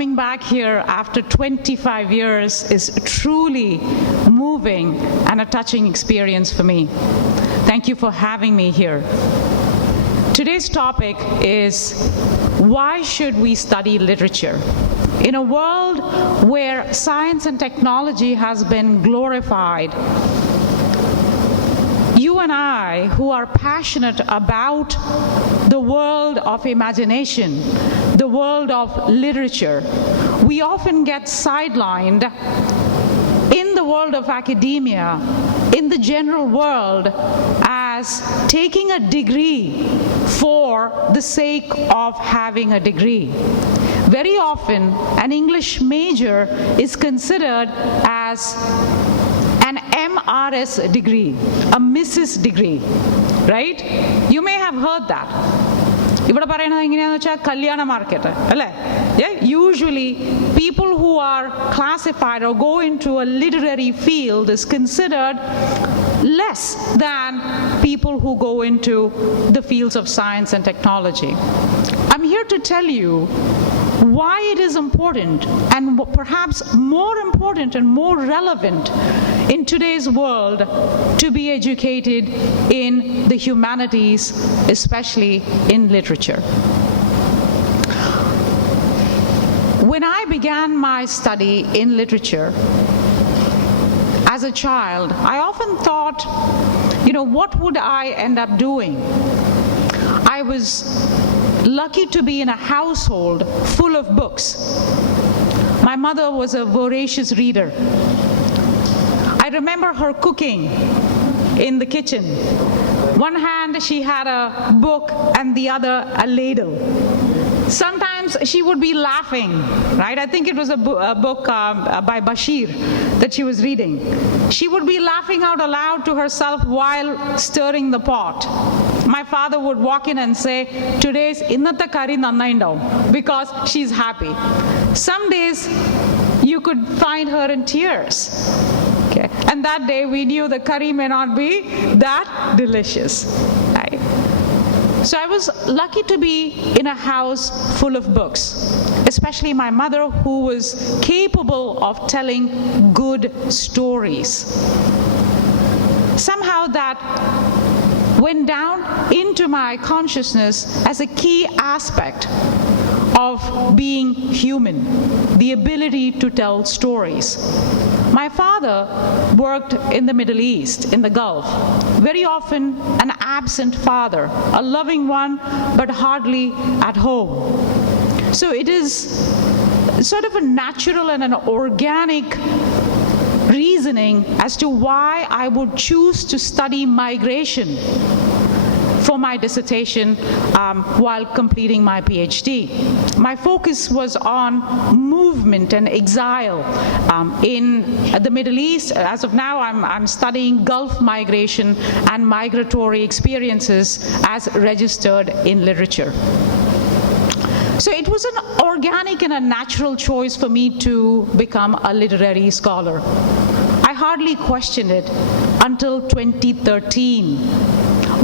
Coming back here after 25 years is truly moving and a touching experience for me. Thank you for having me here. Today's topic is, why should we study literature? In a world where science and technology has been glorified, you and I, who are passionate about the world of imagination, the world of literature, we often get sidelined in the world of academia, in the general world, as taking a degree for the sake of having a degree. Very often, an English major is considered as an MRS degree, a Mrs. degree, right? You may have heard that. ഇവിടെ പറയുന്നത് എങ്ങനെയാണെന്ന് വെച്ചാൽ കല്യാണ market അല്ലേ? Usually people who are classified or go into a literary field is considered less than people who go into the fields of science and technology. I'm here to tell you why it is important, and perhaps more important and more relevant in today's world, to be educated in the humanities, especially in literature. When I began my study in literature as a child, I often thought, what would I end up doing? I was lucky to be in a household full of books. My mother was a voracious reader. I remember her cooking in the kitchen. One hand she had a book and the other a ladle. Sometimes she would be laughing, right? I think it was a book by Bashir that she was reading. She would be laughing out aloud to herself while stirring the pot. My father would walk in and say, today's innatha kari nannayindavum, because she's happy. Some days you could find her in tears. Okay. And that day we knew the curry may not be that delicious. Right? So I was lucky to be in a house full of books, especially my mother, who was capable of telling good stories. Somehow that went down into my consciousness as a key aspect of being human, the ability to tell stories. My father worked in the Middle East, in the Gulf, very often an absent father, a loving one, but hardly at home. So it is sort of a natural and an organic reasoning as to why I would choose to study migration for my dissertation while completing my PhD. My focus was on movement and exile in the Middle East. As of now, I'm studying Gulf migration and migratory experiences as registered in literature. So it was an organic and a natural choice for me to become a literary scholar. I hardly questioned it until 2013.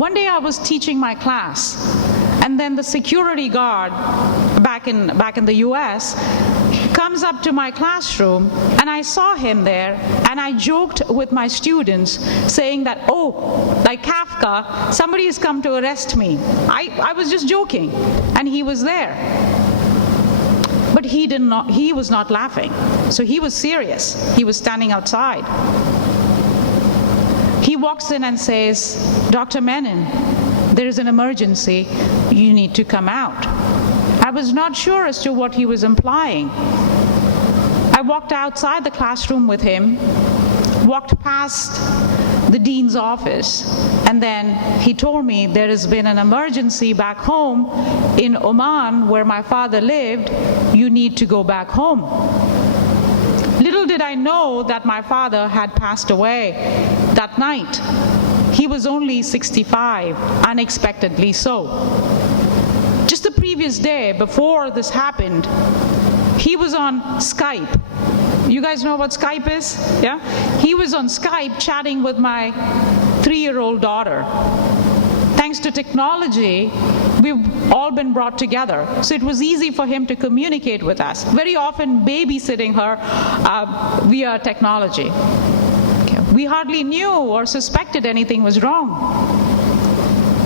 One day I was teaching my class, and then the security guard back in the US comes up to my classroom, and I saw him there, and I joked with my students saying that, oh, like Kafka, somebody has come to arrest me. I was just joking, and he was there. But he was not laughing. So he was serious. He was standing outside. He walks in and says, Dr. Menon, there is an emergency. You need to come out. I was not sure as to what he was implying. I walked outside the classroom with him, walked past the dean's office, and then he told me there has been an emergency back home in Oman where my father lived. You need to go back home. Little did I know that my father had passed away that night. He was only 65, unexpectedly so. Just the previous day, before this happened, he was on Skype. You guys know what Skype is? Yeah? He was on Skype chatting with my 3-year-old daughter. Thanks to technology, we've all been brought together. So it was easy for him to communicate with us. Very often babysitting her via technology. Okay. We hardly knew or suspected anything was wrong.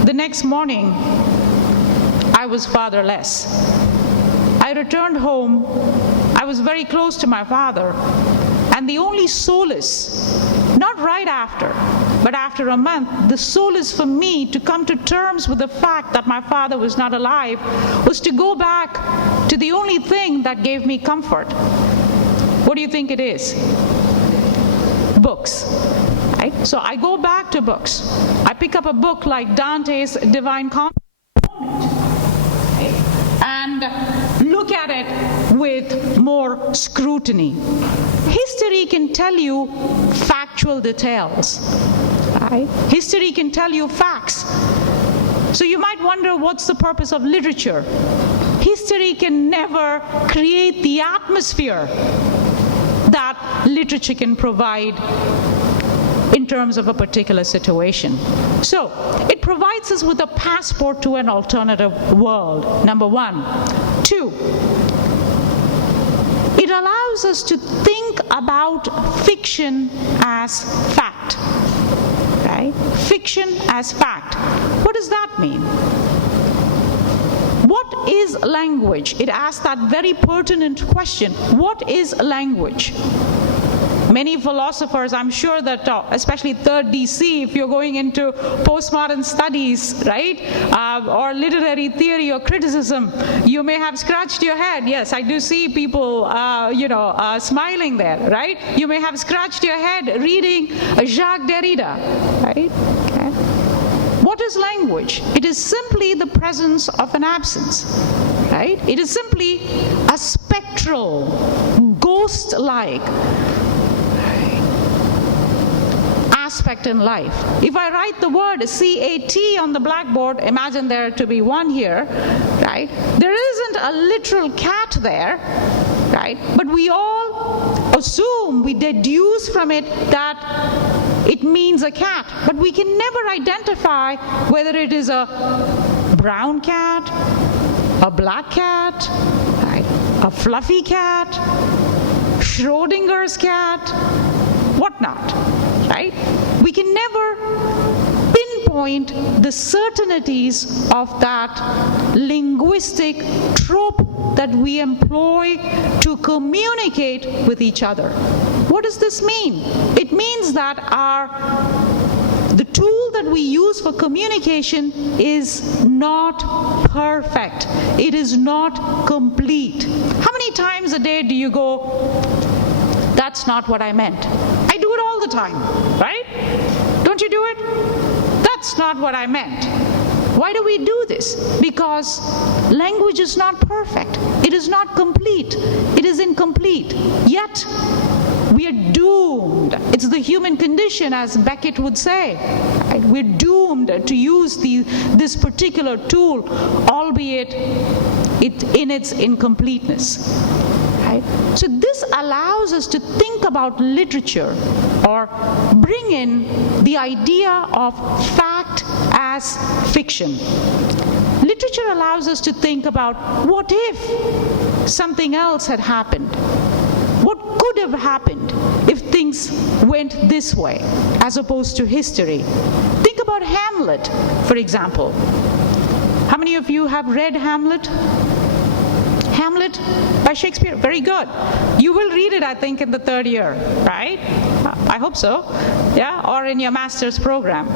The next morning, I was fatherless. I returned home. I was very close to my father. And the only solace, not right after, but after a month, the solace for me to come to terms with the fact that my father was not alive was to go back to the only thing that gave me comfort. What do you think it is? Books. Right? So I go back to books. I pick up a book like Dante's Divine Comedy and look at it with more scrutiny. History can tell you factual details. Right? History can tell you facts. So you might wonder, what's the purpose of literature? History can never create the atmosphere that literature can provide in terms of a particular situation. So, it provides us with a passport to an alternative world, number one. Two, it allows us to think about fiction as fact. Right? Fiction as fact. What does that mean? What is language? It asks that very pertinent question. What is language? Many philosophers, I'm sure that, especially third DC, if you're going into postmodern studies, right, or literary theory or criticism, you may have scratched your head. Yes, I do see people, smiling there, right? You may have scratched your head reading Jacques Derrida, right? Okay. What is language? It is simply the presence of an absence, right? It is simply a spectral, ghost-like aspect in life. If I write the word C-A-T on the blackboard, imagine there to be one here, right? There isn't a literal cat there, right? But we all assume, we deduce from it that it means a cat. But we can never identify whether it is a brown cat, a black cat, right? A fluffy cat, Schrodinger's cat, whatnot. Right? We can never pinpoint the certainties of that linguistic trope that we employ to communicate with each other. What does this mean? It means that the tool that we use for communication is not perfect. It is not complete. How many times a day do you go, "That's not what I meant"? I do it all the time, right? Don't you do it? That's not what I meant. Why do we do this? Because language is not perfect. It is not complete. It is incomplete. Yet, we are doomed. It's the human condition, as Beckett would say. Right? We're doomed to use this particular tool, albeit in its incompleteness. Right? So this allows us to think about literature, or bring in the idea of fact as fiction. Literature allows us to think about, what if something else had happened? What could have happened if things went this way, as opposed to history? Think about Hamlet, for example. How many of you have read Hamlet? Hamlet by Shakespeare, very good. You will read it, I think, in the third year, right? I hope so, yeah, or in your master's program.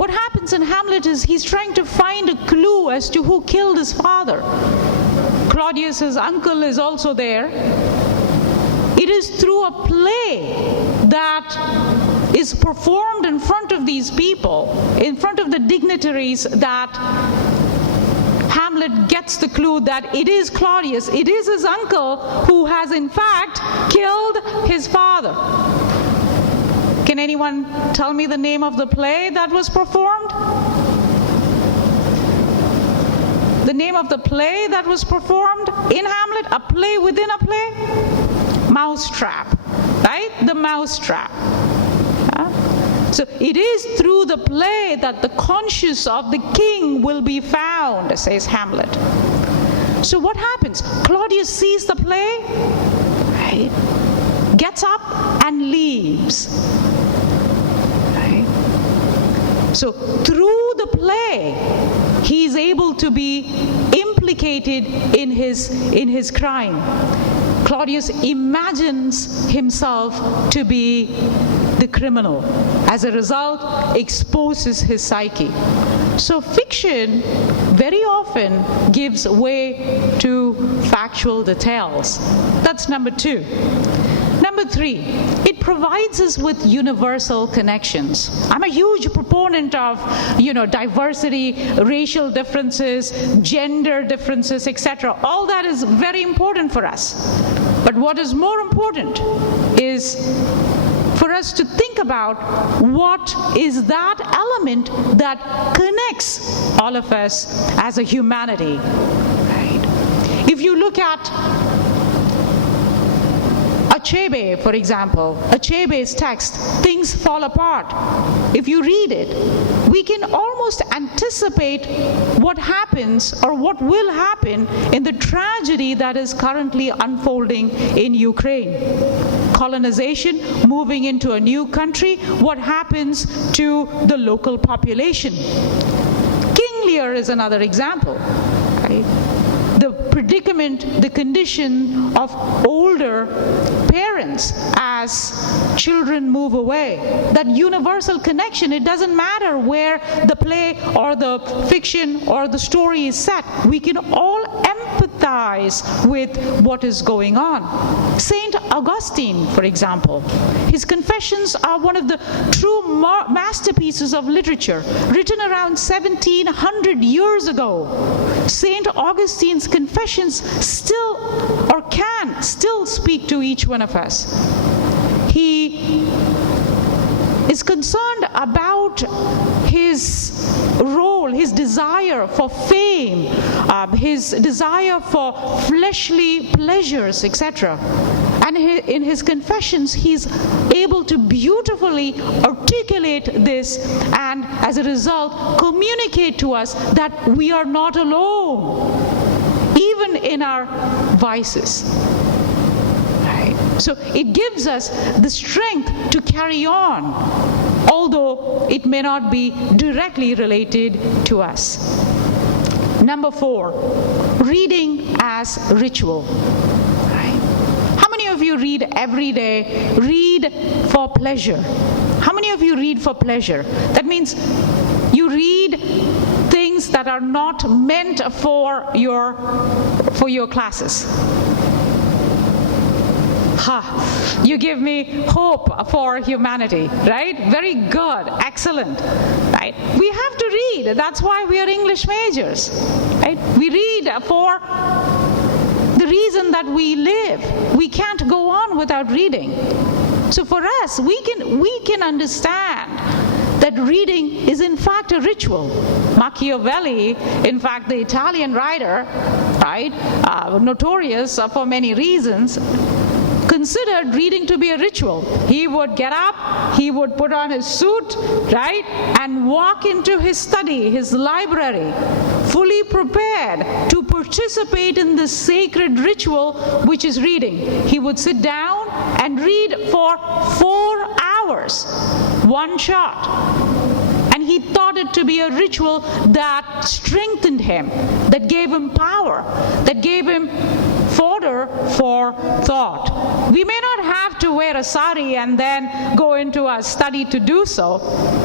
What happens in Hamlet is he's trying to find a clue as to who killed his father. Claudius's uncle is also there. It is through a play that is performed in front of these people, in front of the dignitaries, that Hamlet gets the clue that it is Claudius, it is his uncle who has in fact killed his father. Can anyone tell me the name of the play that was performed? The name of the play that was performed in Hamlet, a play within a play? Mousetrap, right? The Mousetrap. So it is through the play that the conscience of the king will be found, says Hamlet. So what happens? Claudius sees the play, right? Gets up and leaves. Right? So through the play, he is able to be implicated in his crime. Claudius imagines himself to be the criminal. As a result, exposes his psyche. So fiction very often gives way to factual details. That's number 2. Number 3, it provides us with universal connections. I'm a huge proponent of, diversity, racial differences, gender differences, etc. All that is very important for us. But what is more important is for us to think about what is that element that connects all of us as a humanity. Right? If you look at Achebe, for example, Achebe's text, Things Fall Apart. If you read it, we can almost anticipate what happens or what will happen in the tragedy that is currently unfolding in Ukraine. Colonization, moving into a new country, what happens to the local population. King Lear is another example, right? The predicament, the condition of older parents as children move away. That universal connection, it doesn't matter where the play or the fiction or the story is set. We can all empathize with what is going on. Saint Augustine, for example, his Confessions are one of the true masterpieces of literature, written around 1700 years ago. Saint Augustine's Confessions still, or can still, speak to each one of us. He is concerned about his role, his desire for fame, his desire for fleshly pleasures, etc. And in his Confessions, he's able to beautifully articulate this and, as a result, communicate to us that we are not alone, even in our vices. Right? So it gives us the strength to carry on, although it may not be directly related to us. Number 4, reading as ritual. How many of you read every day? Read for pleasure. How many of you read for pleasure? That means you read things that are not meant for your classes. You give me hope for humanity, right? Very good, excellent, right? We have to read. That's why we are English majors, right? We read for the reason that we live. We can't go on without reading. So for us, we can understand that reading is in fact a ritual. Machiavelli, in fact the Italian writer, right, notorious for many reasons, considered reading to be a ritual. He would get up, he would put on his suit, right, and walk into his study, his library, fully prepared to participate in this sacred ritual which is reading. He would sit down and read for 4 hours, one shot. And he thought it to be a ritual that strengthened him, that gave him power, that gave him fodder for thought. We may not have to wear a sari and then go into our study to do so,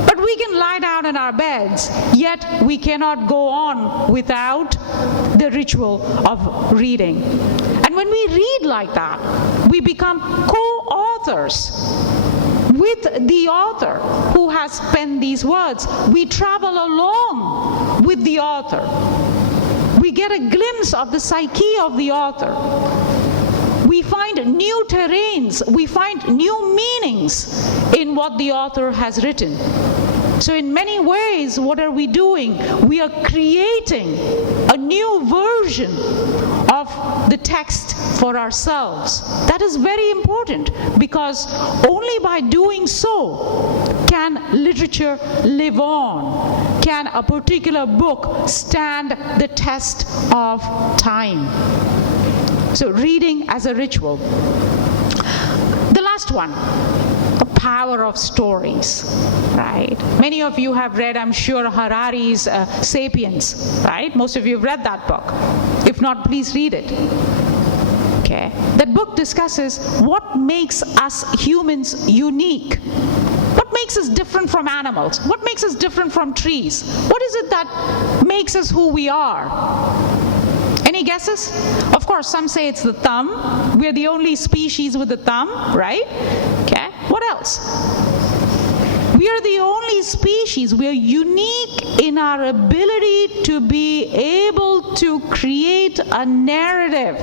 but we can lie down in our beds, yet we cannot go on without the ritual of reading. And when we read like that, we become co-authors with the author who has penned these words. We travel along with the author. We get a glimpse of the psyche of the author. We find new terrains, we find new meanings in what the author has written. So in many ways, what are we doing? We are creating a new version of the text for ourselves. That is very important, because only by doing so can literature live on, can a particular book stand the test of time. So reading as a ritual. The last one, the power of stories, right? Many of you have read, I'm sure, Harari's Sapiens, right? Most of you have read that book. If not, please read it. Okay. That book discusses what makes us humans unique. What makes us different from animals? What makes us different from trees? What is it that makes us who we are? Any guesses? Of course, some say it's the thumb. We're the only species with a thumb, right? Okay. What else? We are the only species. We are unique in our ability to be able to create a narrative.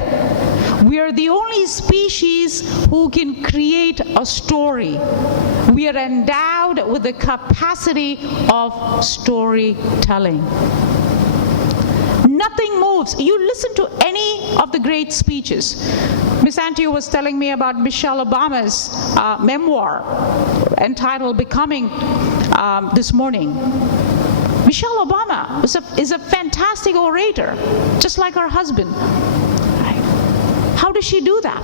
We are the only species who can create a story. We are endowed with the capacity of storytelling. Nothing moves. You listen to any of the great speeches. Miss Antio was telling me about Michelle Obama's memoir entitled Becoming this morning. Michelle Obama is a fantastic orator, just like her husband. How does she do that?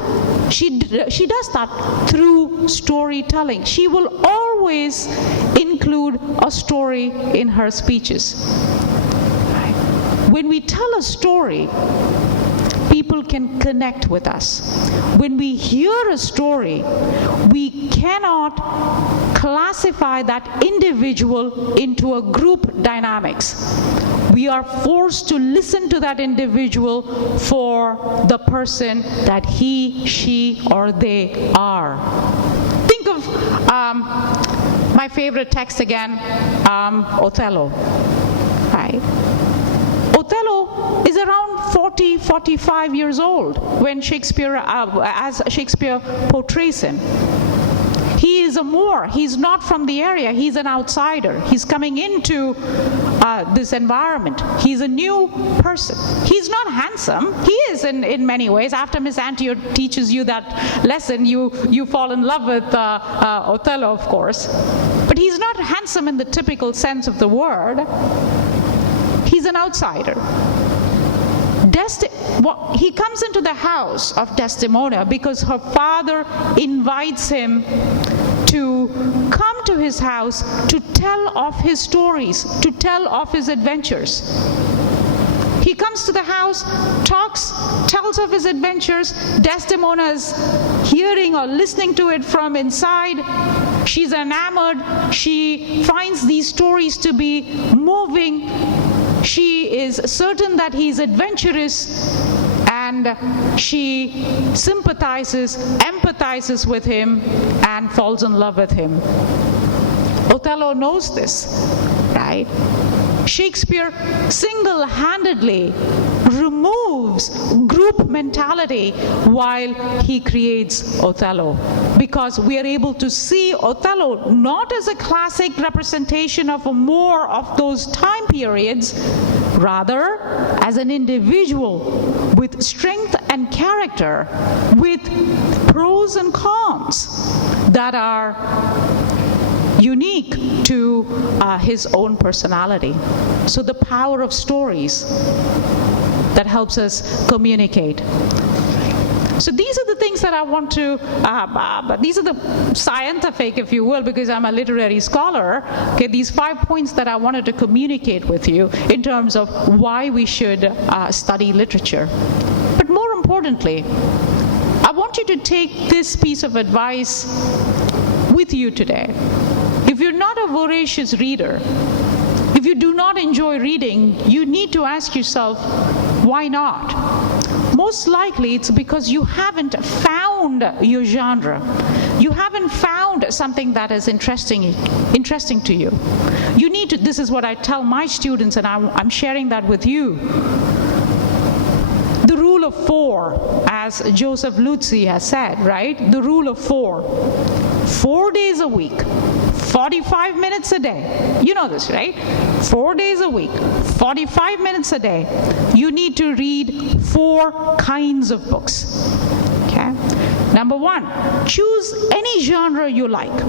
She does that through storytelling. She will always include a story in her speeches. When we tell a story, people can connect with us. When we hear a story, we cannot classify that individual into a group dynamics. We are forced to listen to that individual for the person that he, she, or they are. Think of my favorite text again, Othello. Right? Othello is around 40, 45 years old when Shakespeare, as Shakespeare portrays him. He is a Moor. He's not from the area. He's an outsider. He's coming into this environment. He's a new person. He's not handsome. He is in many ways. After Miss Antio teaches you that lesson, you fall in love with Othello, of course. But he's not handsome in the typical sense of the word. He's an outsider. He comes into the house of Desdemona because her father invites him to come to his house to tell of his stories, to tell of his adventures. He comes to the house, talks, tells of his adventures. Desdemona is hearing or listening to it from inside. She's enamored. She finds these stories to be moving. She is certain that he's adventurous, and she sympathizes, empathizes with him, and falls in love with him. Othello knows this, right? Shakespeare single-handedly removes group mentality while he creates Othello, because we are able to see Othello not as a classic representation of more of those time periods, rather as an individual with strength and character, with pros and cons that are unique to his own personality. So the power of stories that helps us communicate. So these are the things that I want to, these are the scientific, if you will, because I'm a literary scholar, okay, these 5 points that I wanted to communicate with you in terms of why we should study literature. But more importantly, I want you to take this piece of advice with you today. If you're not a voracious reader, if you do not enjoy reading, you need to ask yourself, why not? Most likely it's because you haven't found your genre. You haven't found something that is interesting to you. You need to, this is what I tell my students, and I'm sharing that with you. The rule of 4, as Joseph Luzzi has said, right? The rule of 4. 4 days a week, 45 minutes a day. You know this, right? 4 days a week, 45 minutes a day. You need to read 4 kinds of books. Okay? Number 1, choose any genre you like.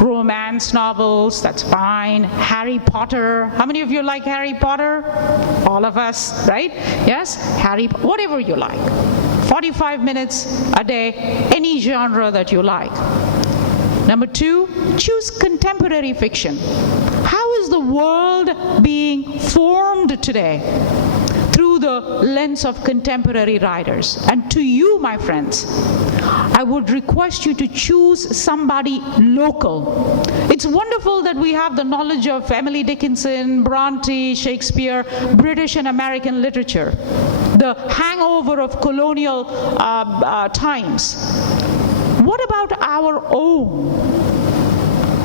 Romance novels, that's fine. Harry Potter. How many of you like Harry Potter? All of us, right? Yes? Whatever you like. 45 minutes a day, any genre that you like. Number 2, choose contemporary fiction. How is the world being formed today? Through the lens of contemporary writers. And to you, my friends, I would request you to choose somebody local. It's wonderful that we have the knowledge of Emily Dickinson, Bronte, Shakespeare, British and American literature, the hangover of colonial times. What about our own?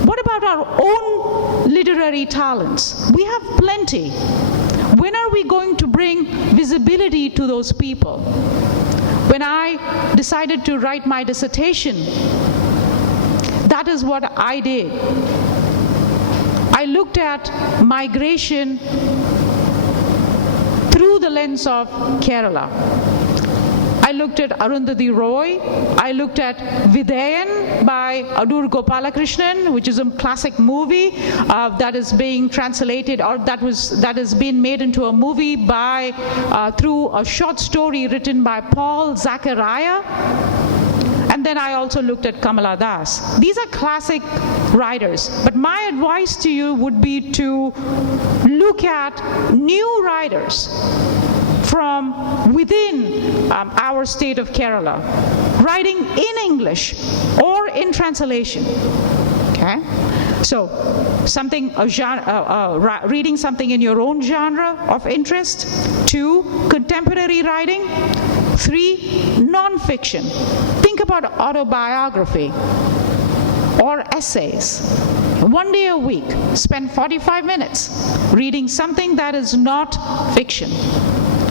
What about our own literary talents? We have plenty. When are we going to bring visibility to those people? When I decided to write my dissertation, that is what I did. I looked at migration through the lens of Kerala. I looked at Arundhati Roy. I looked at Vidayan by Adur Gopalakrishnan, which is a classic movie that is being translated, or that has been made into a movie by through a short story written by Paul Zachariah. And then I also looked at Kamala Das. These are classic writers. But my advice to you would be to look at new writers from within our state of Kerala, writing in English or in translation. Okay? So, reading something in your own genre of interest. 2, contemporary writing. 3, non-fiction. Think about autobiography or essays. 1 day a week, spend 45 minutes reading something that is not fiction.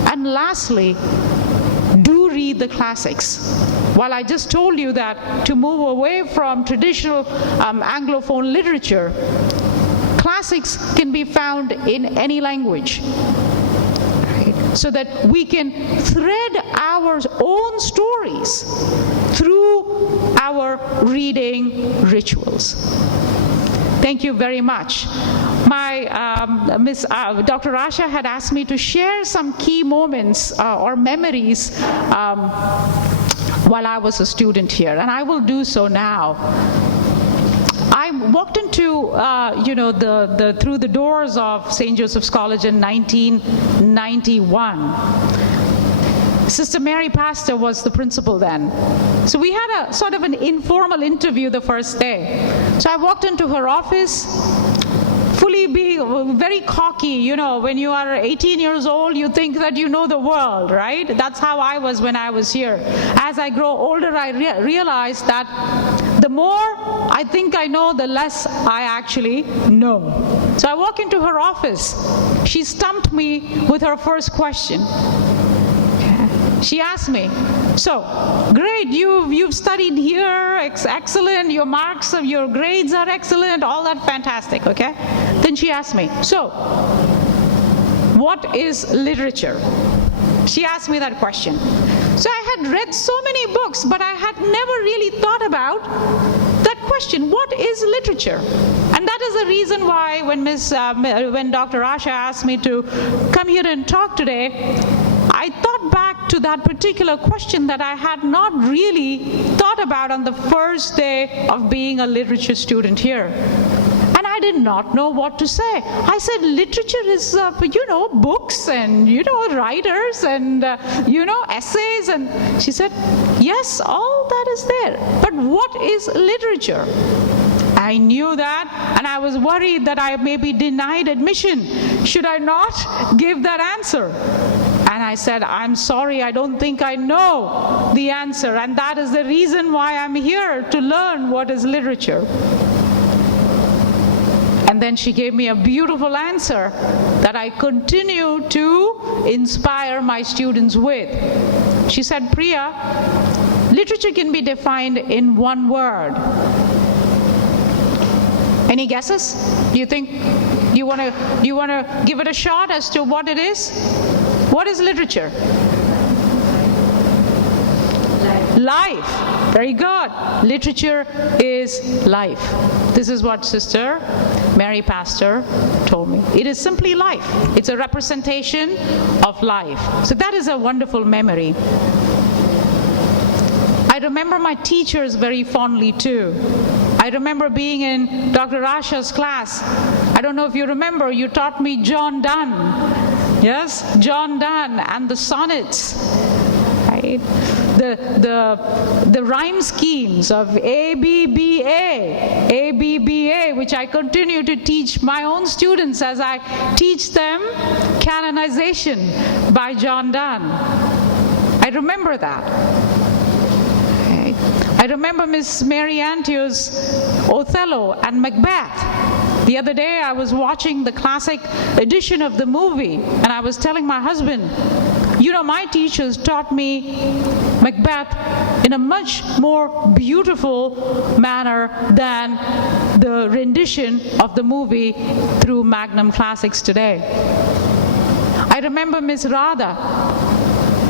And lastly, do read the classics. While I just told you that to move away from traditional Anglophone literature, classics can be found in any language. Right? So that we can thread our own stories through our reading rituals. Thank you very much. My Dr. Asha had asked me to share some key moments or memories while I was a student here, and I will do so now. I walked into, through the doors of St. Joseph's College in 1991. Sister Mary Pastor was the principal then. So we had a sort of an informal interview the first day. So I walked into her office, fully being very cocky. When you are 18 years old, you think that you know the world, right? That's how I was when I was here. As I grow older, I realized that the more I think I know, the less I actually know. So I walk into her office. She stumped me with her first question. She asked me, so, great, you've studied here, excellent, your marks, your grades are excellent, all that fantastic, okay? Then she asked me, so, what is literature? She asked me that question. So I had read so many books, but I had never really thought about that question, what is literature? And that is the reason why when Dr. Asha asked me to come here and talk today, I thought back to that particular question that I had not really thought about on the first day of being a literature student here. And I did not know what to say. I said, literature is, books and, writers and, essays. And she said, yes, all that is there. But what is literature? I knew that, and I was worried that I may be denied admission. Should I not give that answer? And I said, I'm sorry, I don't think I know the answer, and that is the reason why I'm here, to learn what is literature. And then she gave me a beautiful answer that I continue to inspire my students with. She said, Priya, literature can be defined in one word: Any guesses? Do you think you want to give it a shot as to what it is? What is literature? Life. Very good. Literature is life. This is what Sister Mary Pastor told me. It is simply life. It's a representation of life. So that is a wonderful memory. I remember my teachers very fondly too. I remember being in Dr. Asha's class. I don't know if you remember, you taught me John Donne. Yes, John Donne and the sonnets. Right? The rhyme schemes of ABBA, which I continue to teach my own students as I teach them canonization by John Donne. I remember that. Okay. I remember Miss Mary Antio's Othello and Macbeth. The other day I was watching the classic edition of the movie, and I was telling my husband, you know, my teachers taught me Macbeth in a much more beautiful manner than the rendition of the movie through Magnum Classics today. I remember Miss Radha.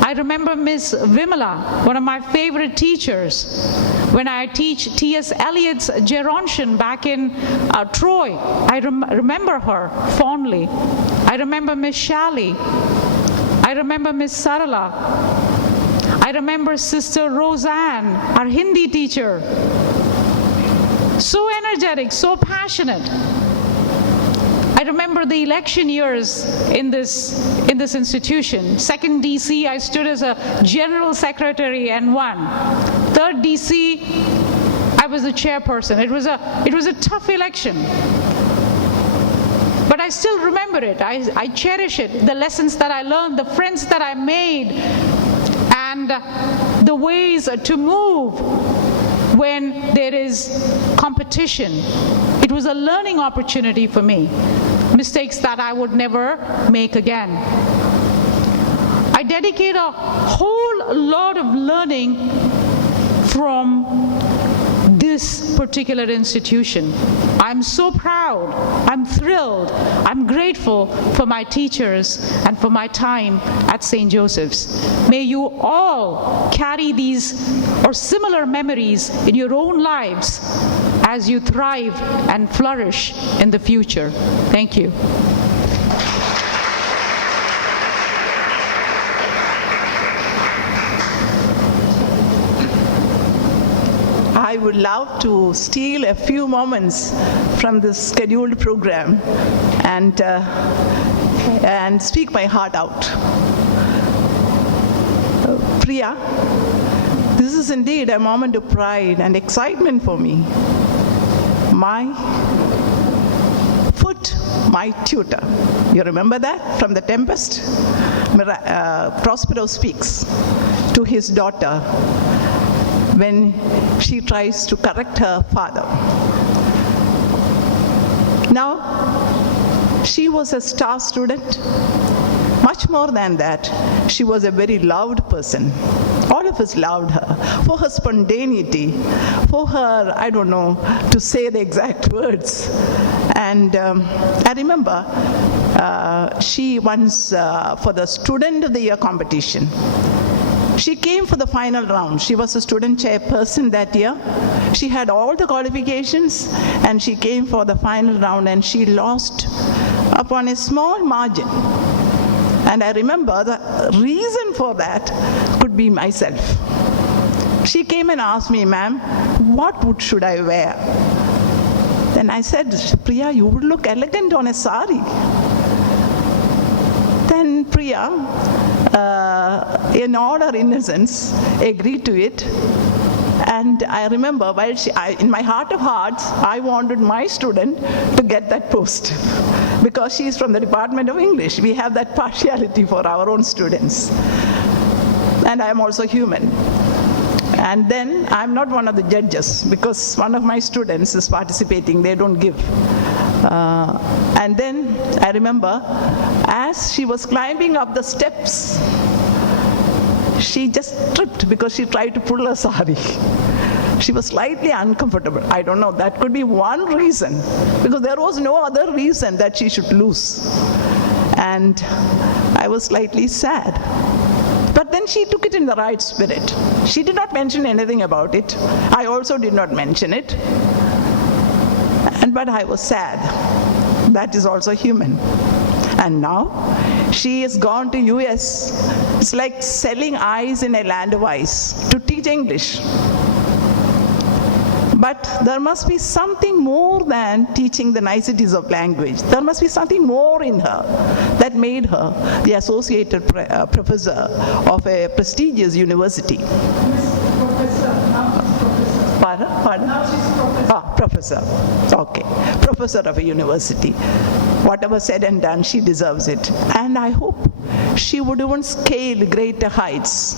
I remember Miss Vimala, one of my favorite teachers. When I teach T.S. Eliot's Gerontion back in Troy, I remember her fondly. I remember Miss Shali. I remember Miss Sarala. I remember Sister Roseanne, our Hindi teacher. So energetic, so passionate. I remember the election years in this institution. Second DC, I stood as a general secretary and won. Third DC, I was the chairperson. It was a tough election. But I still remember it. I cherish it. The lessons that I learned, the friends that I made, and the ways to move when there is competition. It was a learning opportunity for me. Mistakes that I would never make again. I dedicate a whole lot of learning from this particular institution. I'm so proud, I'm thrilled, I'm grateful for my teachers and for my time at St. Joseph's. May you all carry these or similar memories in your own lives as you thrive and flourish in the future. Thank you. I would love to steal a few moments from this scheduled program and speak my heart out. Priya, this is indeed a moment of pride and excitement for me. My foot, my tutor. You remember that from The Tempest? Prospero speaks to his daughter when she tries to correct her father. Now, she was a star student. Much more than that, she was a very loved person. All of us loved her for her spontaneity, for her, I don't know, to say the exact words. And I remember she once, for the Student of the Year competition, she came for the final round. She was a student chairperson that year. She had all the qualifications, and she came for the final round, and she lost upon a small margin. And I remember the reason for that could be myself. She came and asked me, ma'am, what should I wear? Then I said, Priya, you would look elegant on a sari. Then Priya, in all her innocence, agreed to it. And I remember, while in my heart of hearts, I wanted my student to get that post. Because she is from the Department of English. We have that partiality for our own students. And I am also human. And then I'm not one of the judges, because one of my students is participating, they don't give. And then I remember, as she was climbing up the steps, she just tripped because she tried to pull her sari. She was slightly uncomfortable. I don't know, that could be one reason, because there was no other reason that she should lose. And I was slightly sad. But then she took it in the right spirit. She did not mention anything about it. I also did not mention it. But I was sad. That is also human. And now she has gone to US. It's like selling eyes in a land of ice to teach English. But there must be something more than teaching the niceties of language. There must be something more in her that made her the associated professor of a prestigious university. Pardon? Now she's professor. Professor. Okay. Professor of a university. Whatever said and done, she deserves it. And I hope she would even scale greater heights.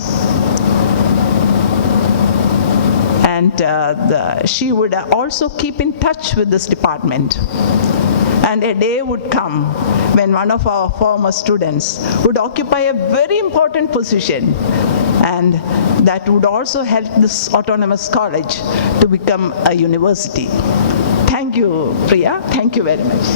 And she would also keep in touch with this department. And a day would come when one of our former students would occupy a very important position, and that would also help this autonomous college to become a university. Thank you, Priya. Thank you very much.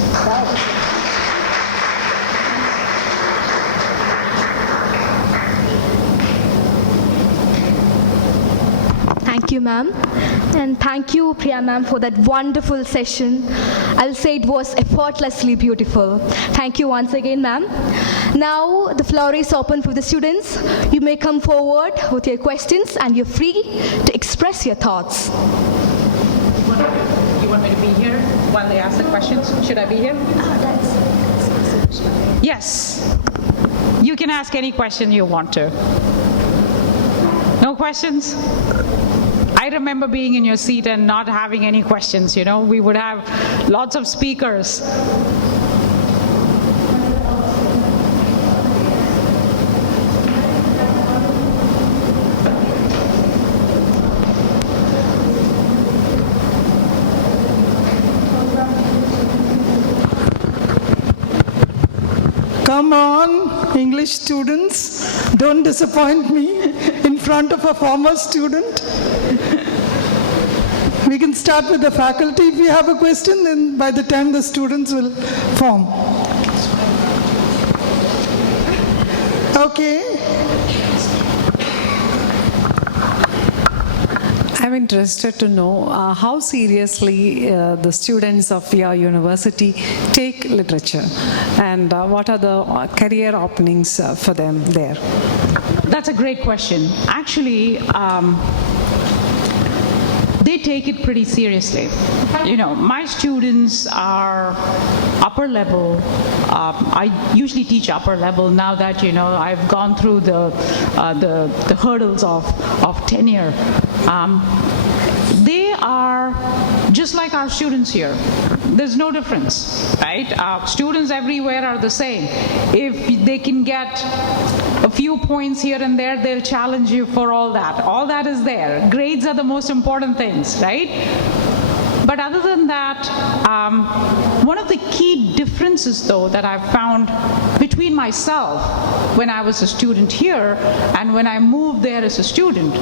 Thank you, ma'am. And thank you, Priya ma'am, for that wonderful session. I'll say it was effortlessly beautiful. Thank you once again, ma'am. Now, the floor is open for the students. You may come forward with your questions, and you're free to express your thoughts. You want me to be here while they ask the questions? Should I be here? Yes. You can ask any question you want to. No questions? I remember being in your seat and not having any questions, you know. We would have lots of speakers. Come on, English students, don't disappoint me in front of a former student. We can start with the faculty. If you have a question, then by the time the students will form. Okay. I'm interested to know how seriously the students of your university take literature, and what are the career openings for them there? That's a great question. Actually, they take it pretty seriously. You know, my students are upper level. I usually teach upper level now that, you know, I've gone through the hurdles of tenure. They are just like our students here. There's no difference, right? Students everywhere are the same. If they can get a few points here and there, they'll challenge you for all that. All that is there. Grades are the most important things, right? But other than that, one of the key differences, though, that I've found between myself when I was a student here and when I moved there as a student,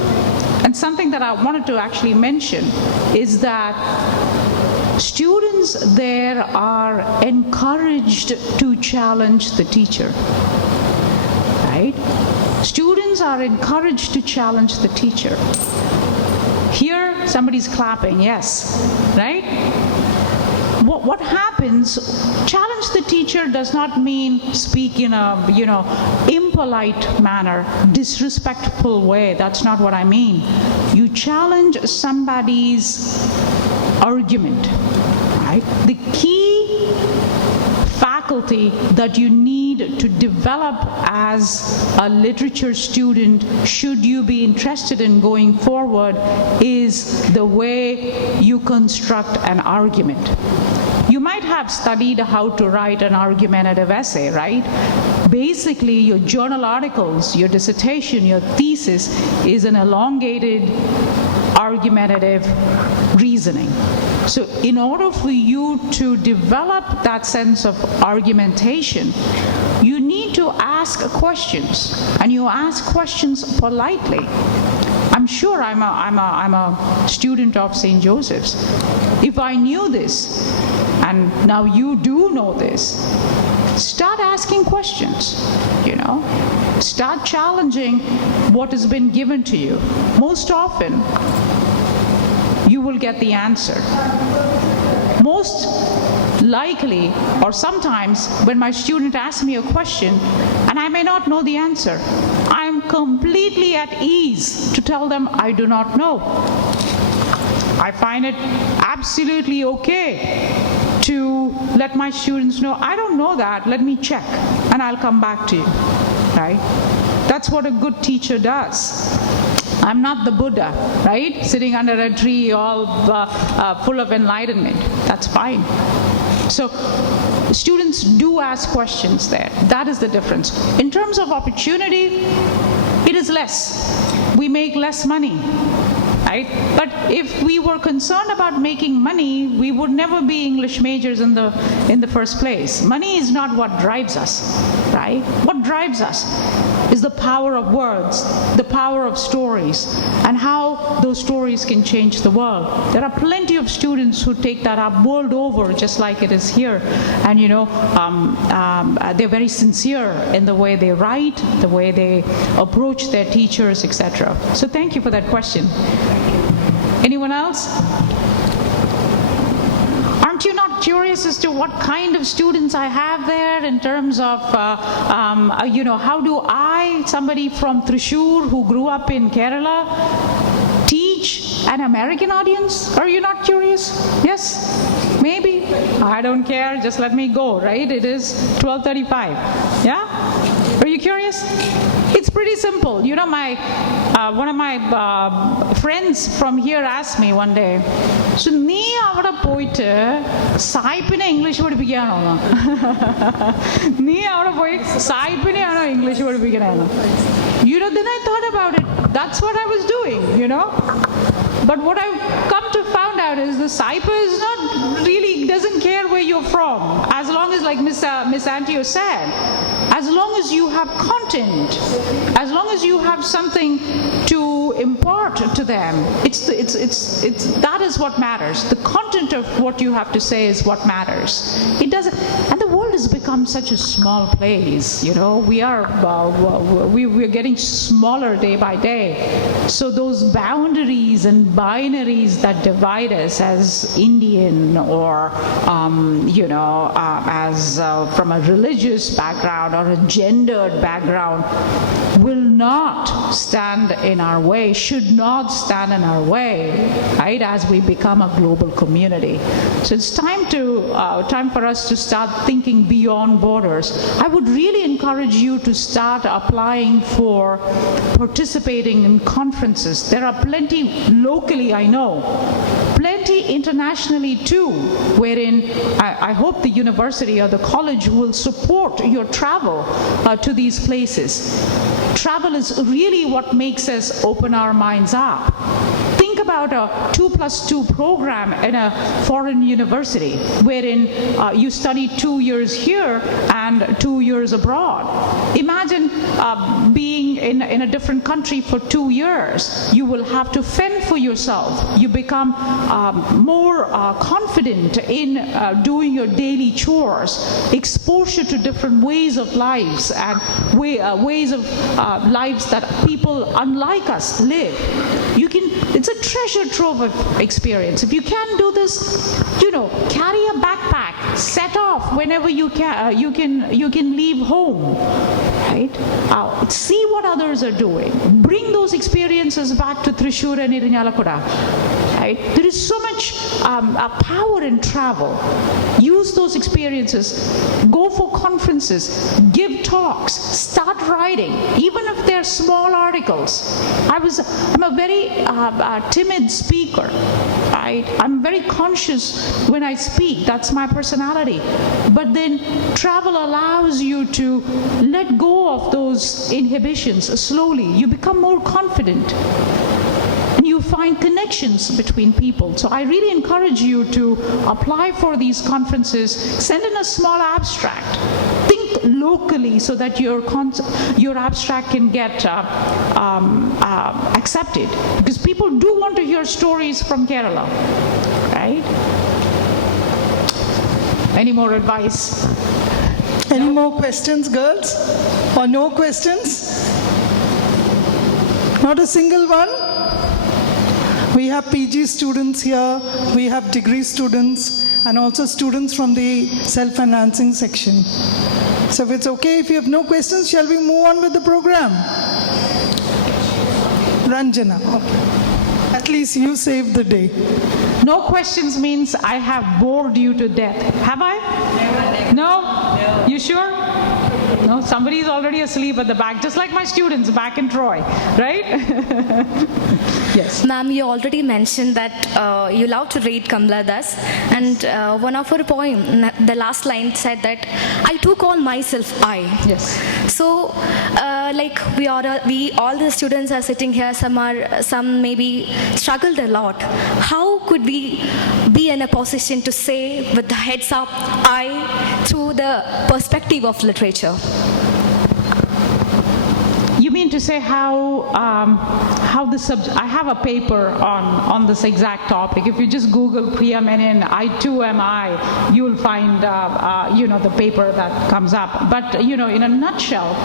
and something that I wanted to actually mention, is that students there are encouraged to challenge the teacher. Right? Students are encouraged to challenge the teacher. Here, somebody's clapping, yes, right? What happens, challenge the teacher does not mean speak in a, you know, impolite manner, disrespectful way. That's not what I mean. You challenge somebody's argument, right? The key faculty that you need to develop as a literature student, should you be interested in going forward, is the way you construct an argument. You might have studied how to write an argumentative essay, right? Basically, your journal articles, your dissertation, your thesis is an elongated argumentative reasoning. So in order for you to develop that sense of argumentation, you need to ask questions, and you ask questions politely. I'm sure I'm a student of St. Joseph's. If I knew this, and now you do know this, start asking questions, Start challenging what has been given to you. Most often, you will get the answer. Most likely, or sometimes, when my student asks me a question and I may not know the answer, I am completely at ease to tell them I do not know. I find it absolutely okay to let my students know, I don't know that, let me check, and I'll come back to you, right? That's what a good teacher does. I'm not the Buddha, right? Sitting under a tree all full of enlightenment. That's fine. So students do ask questions there. That is the difference. In terms of opportunity, it is less. We make less money, right? But if we were concerned about making money, we would never be English majors in the first place. Money is not what drives us, right? What drives us is the power of words, the power of stories, and how those stories can change the world. There are plenty of students who take that up world over, just like it is here. And they're very sincere in the way they write, the way they approach their teachers, etc. So thank you for that question. Anyone else? Aren't you not curious as to what kind of students I have there in terms of, how do I, somebody from Thrissur who grew up in Kerala, teach an American audience? Are you not curious? Yes? Maybe? I don't care, just let me go, right? It is 12:35. Yeah? Are you curious? It's pretty simple. One of my friends from here asked me one day, so nee avada poite saipine English പഠിപ്പിക്കാനോ? Nee avada poi saipine ano English പഠിപ്പിക്കാനോ? Then I thought about it. That's what I was doing, But what I've come to find out is the Saipa is not really, doesn't care where you're from. As long as, like Miss Antio said, as long as you have content, as long as you have something to impart to them, that is what matters. The content of what you have to say is what matters. It doesn't, and the world has become such a small place. We're getting smaller day by day. So those boundaries and binaries that divide us as Indian or from a religious background or a gendered background will not stand in our way, should not stand in our way, right, as we become a global community. So it's time for us to start thinking beyond borders. I would really encourage you to start applying for participating in conferences. There are plenty locally, I know, plenty internationally too, wherein I hope the university or the college will support your travel to these places. Travel is really what makes us open our minds up. Think about a 2+2 program in a foreign university, wherein you study 2 years here and 2 years abroad. Imagine being in a different country for 2 years. You will have to fend for yourself. You become more confident in doing your daily chores, exposure to different ways of lives and ways of lives that people unlike us live. It's a treasure trove of experience. If you can do this, carry a backpack, set off whenever you can leave home, right? See what others are doing. Bring those experiences back to Thrissur and Irinjalakuda, right? There is so much power in travel. Use those experiences. Go for conferences. Give talks. Start writing, even if they're small articles. I'm a very timid speaker. I'm very conscious when I speak. That's my personality. But then travel allows you to let go of those inhibitions slowly. You become more confident. And you find connections between people. So I really encourage you to apply for these conferences. Send in a small abstract. Think locally so that your abstract can get accepted. Because people do want to hear stories from Kerala, right? Any more advice? Any more questions, girls? Or no questions? Not a single one? We have PG students here, we have degree students, and also students from the self-financing section. So if it's okay, if you have no questions, shall we move on with the program? Ranjana, okay. At least you saved the day. No questions means I have bored you to death. Have I? Never. No? You sure? No, somebody is already asleep at the back, just like my students back in Troy, right? Yes. Ma'am, you already mentioned that you love to read Kamala Das, and one of her poem, the last line said that, I too call myself I. Yes. So, like we all the students are sitting here, some maybe struggled a lot. How could we be in a position to say with the heads up, I, through the perspective of literature? You mean to say how the subject? I have a paper on this exact topic. If you just Google Priya Menon, I too am I, you will find the paper that comes up. But in a nutshell,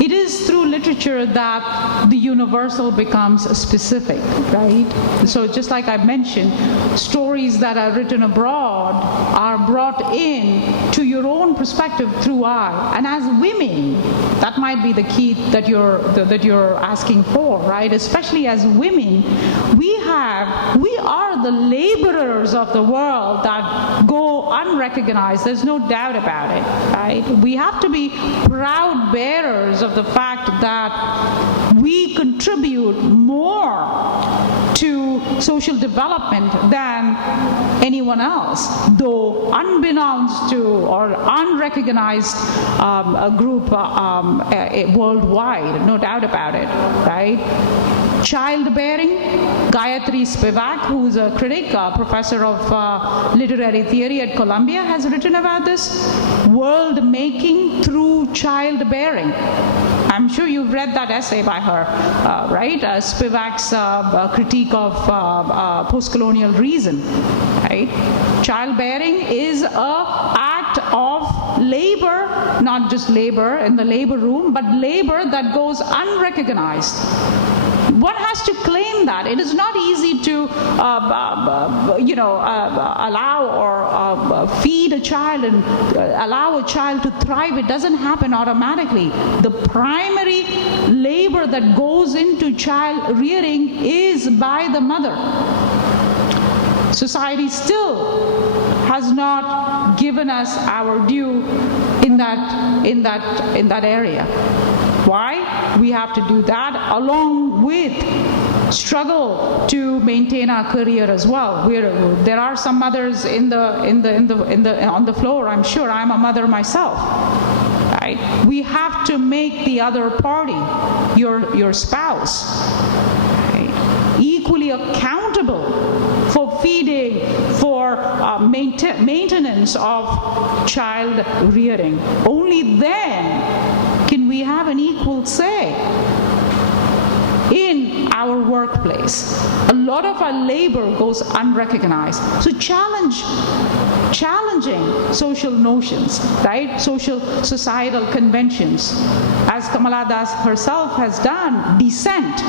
it is through literature that the universal becomes specific, right? So just like I mentioned, stories that are written abroad are brought in to your own perspective through I. And as women, that might be the key that you're asking for, right? Especially as women, we are the laborers of the world that go unrecognized. There's no doubt about it, right? We have to be proud bearers of the fact that we contribute more to social development than anyone else, though unbeknownst to or unrecognized a group worldwide, no doubt about it, right? Childbearing, Gayatri Spivak, who is a critic, professor of literary theory at Columbia, has written about this. World making through childbearing. I'm sure you've read that essay by her, right? Spivak's critique of post-colonial reason, right? Childbearing is an act of labor, not just labor in the labor room, but labor that goes unrecognized. One has to claim that. It is not easy to, allow or feed a child and allow a child to thrive. It doesn't happen automatically. The primary labor that goes into child rearing is by the mother. Society still has not given us our due in that area. Why? We have to do that along with struggle to maintain our career as well. There are some mothers on the floor. I'm sure I'm a mother myself. Right? We have to make the other party, your spouse, right, equally accountable for feeding, for maintenance of child rearing. Only then can we have an equal say in our workplace. A lot of our labor goes unrecognized. So challenging social notions, right? Societal conventions. As Kamala Das herself has done, dissent,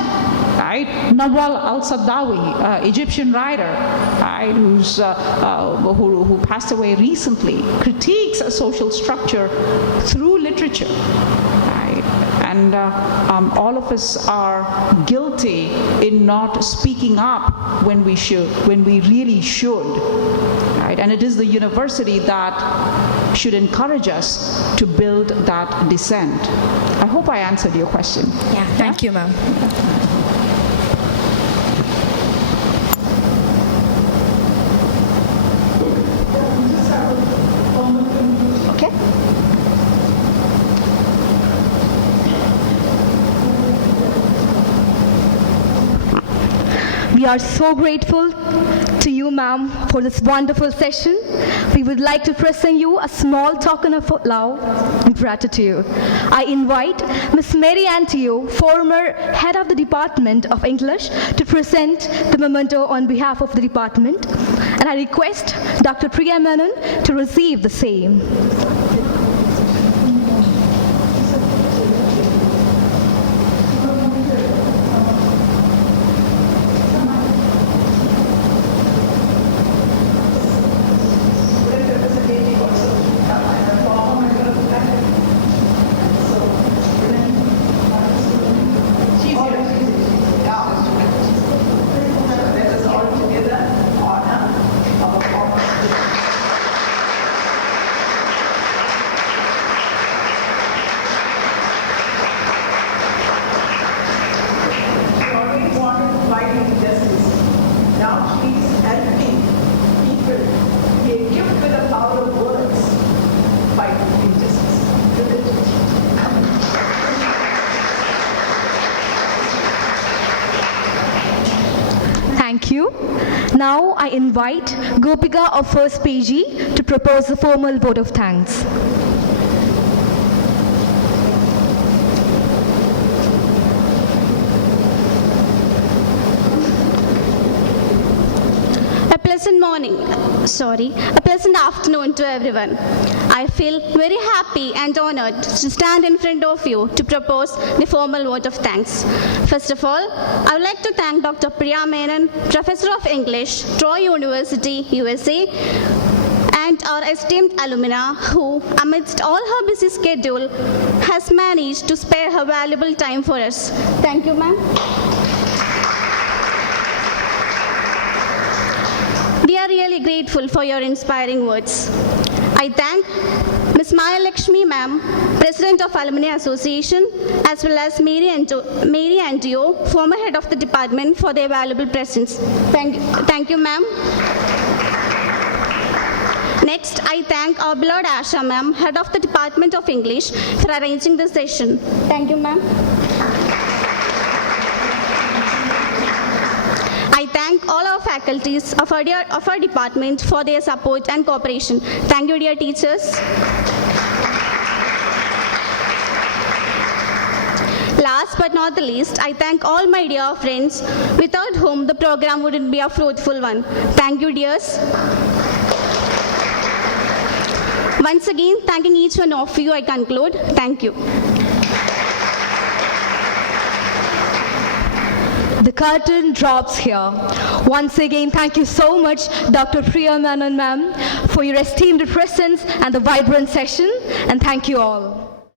right? Nawal al-Saadawi, Egyptian writer, right, who passed away recently, critiques a social structure through literature. And all of us are guilty in not speaking up when we really should. Right? And it is the university that should encourage us to build that dissent. I hope I answered your question. Yeah, thank you, ma'am. We are so grateful to you, ma'am, for this wonderful session. We would like to present you a small token of love and gratitude. I invite Ms. Mary Ann Teo, former head of the Department of English, to present the memento on behalf of the department. And I request Dr. Priya Menon to receive the same. Thank you. Now I invite Gopika of First PG to propose the formal vote of thanks. A pleasant afternoon to everyone. I feel very happy and honored to stand in front of you to propose the formal vote of thanks. First of all, I would like to thank Dr. Priya Menon, Professor of English, Troy University, USA, and our esteemed alumna who, amidst all her busy schedule, has managed to spare her valuable time for us. Thank you, ma'am. We are really grateful for your inspiring words. I thank Ms. Maya Lakshmi ma'am, President of Alumni Association, as well as Mary Antio, former head of the department, for their valuable presence. Thank you, ma'am. Next, I thank our beloved Asha ma'am, head of the Department of English, for arranging this session. Thank you, ma'am. I thank all our faculties of our department for their support and cooperation. Thank you, dear teachers. Last but not the least, I thank all my dear friends, without whom the program wouldn't be a fruitful one. Thank you, dears. Once again, thanking each one of you, I conclude. Thank you. The curtain drops here. Once again, thank you so much, Dr. Priya Menon ma'am, for your esteemed presence and the vibrant session, and thank you all.